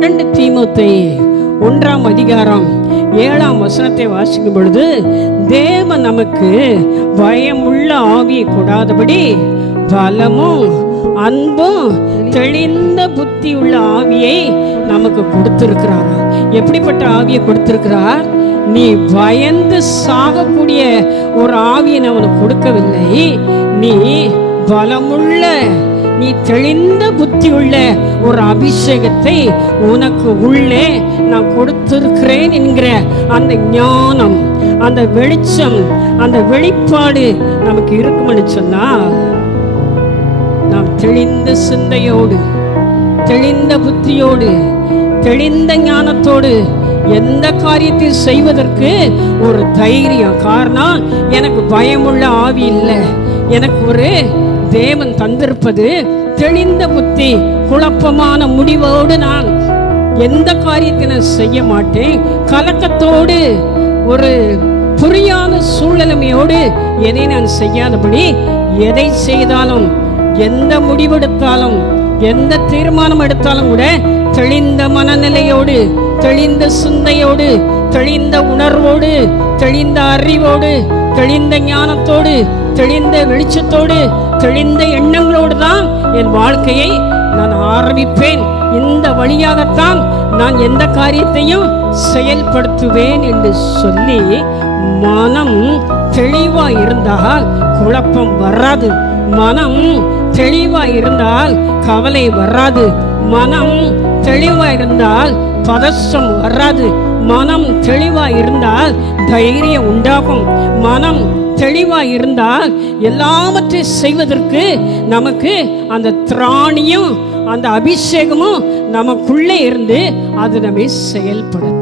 ரெண்டு தீமோத்தை ஒன்றாம் அதிகாரம் ஏழாம் வசனத்தை வாசிக்கும் பொழுது தேவன் நமக்கு பயமுள்ள ஆவியை கொடாதபடி பலமும் அன்பும் தெளிந்த புத்தி உள்ள ஆவியை நமக்கு கொடுத்திருக்கிறார்? எப்படிப்பட்ட ஆவியை கொடுத்திருக்கிறார்? நீ பயந்து சாகக்கூடிய ஒரு ஆவியை அவனுக்கு கொடுக்கவில்லை. நீ பலமுள்ள நீ தெளிந்த புத்தி உள்ள ஒரு அபிஷேகத்தை உனக்கு உள்ளே நான் கொடுத்திருக்கிறேன் என்கிற அந்த ஞானம் அந்த வெளிச்சம் அந்த வெளிப்பாடு நமக்கு இருக்கும்னு சொன்னா நாம் தெளிந்த சிந்தையோடு தெளிந்த புத்தியோடு தெளிந்த ஞானத்தோடு எந்த காரியத்தை செய்வதற்கு ஒரு தைரியம். காரணம் எனக்கு பயமுள்ள ஆவி இல்லை. எனக்கு ஒரு தேவன் தந்திருப்பது தெளிந்த புத்தி குழப்பமான முடிவோடு நான் எந்த காரியத்தை நான் செய்ய மாட்டேன். கலக்கத்தோடு ஒரு புரியாத சூழ்நிலைமையோடு எதை நான் செய்யாதபடி எதை செய்தாலும் எந்த முடிவெடுத்தாலும் எந்த தீர்மானம் எடுத்தாலும் கூட தெளிந்த மனநிலையோடு தெளிந்த சிந்தையோடு தெளிந்த உணர்வோடு தெளிந்த அறிவோடு தெளிந்த ஞானத்தோடு தெளிந்த வெளிச்சத்தோடு தெளிந்த எண்ணங்களோடு தான் என் வாழ்க்கையை நான் ஆரம்பிப்பேன். இந்த வழியாகத்தான் நான் எந்த காரியத்தையும் செயல்படுத்துவேன் என்று சொல்லி மனம் தெளிவாக இருந்தால் குழப்பம் வராது. மனம் தெளிவாக இருந்தால் கவலை வராது. மனம் தெளிவா இருந்தால் பதஷ்டம் வராது. மனம் தெளிவா இருந்தால் தைரியம் உண்டாகும். மனம் தெளிவா இருந்தால் எல்லாவற்றையும் செய்வதற்கு நமக்கு அந்த திராணியும் அந்த அபிஷேகமும் நமக்குள்ளே இருந்து அது நம்மை செயல்படுது